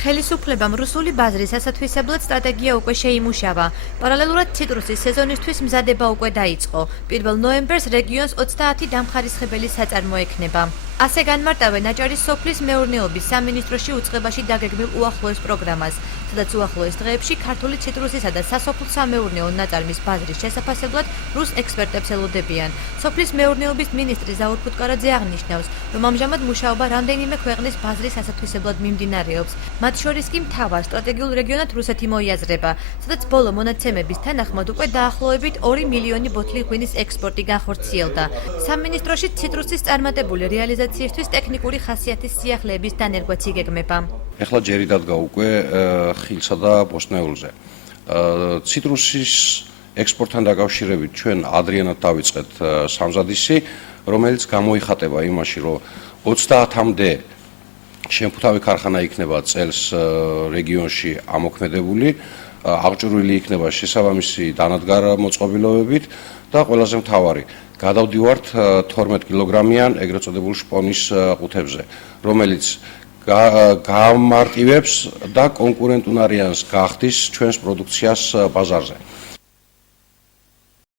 ხელისუფლებამ რუსული ბაზრის ასათვისებლად სტრატეგია უკვე შეიმუშავა. პარალელურად ციტრუსის სეზონისთვის მზადება უკვე დაიწყო. 1 ნოემბერს რეგიონს 30 დამხარისხებელი საწარმო ექნება. ასე განმარტავენ აჭარის სოფლის მეურნეობის სამინისტროში უწყებაში დაგეგმილ უახლოეს პროგრამას, სადაც უახლოეს დღეებში ქართული ციტრუსისა და სასოფლო-სამეურნეო ნაწარმის ბაზრის შესაფასებლად რუს ექსპერტებს ელოდებიან. სოფლის მეურნეობის მინისტრი ზაურ ფუტკარაძე აღნიშნავს, რომ ამჟამად მუშაობა რამდენიმე ქვეყნის ბაზრის ასათვისებლად მიმდინარეობს. მათ შორის კი მთავარ სტრატეგიულ რეგიონად რუსეთი მოიაზრება, სადაც ბოლო მონაცემების თანახმად უკვე დაახლოებით 2 მილიონი ბოთლი ღვინის ექსპორტი განხორციელდა. სამინისტროში ციტრუსის წარმატებული რეალიზაციისთვის ტექნიკური ხასიათის სიახლეების დანერგვაც იგეგმება. ეხლა ჯერი დადგა უკვე ხილსა და ბოსტნეულზე. ციტრუსის ექსპორტთან დაკავშირებით ჩვენ ადრიანად დავიწყეთ სამზადისი, რომელიც გამოიხატება იმაში, რომ 30-მდე შემფუთავი ქარხანა იქნება წელს რეგიონში ამოქმედებული, აღჭურვილი იქნება შესაბამისი დანადგარ-მოწყობილობებით და ყველაზე მთავარი, გადავდივართ 12 კილოგრამიან ეგრეთ წოდებულ შპონის ყუთებზე, რომელიც გამარტივებს და კონკურენტუნარიანს გახდის ჩვენს პროდუქციას ბაზარზე.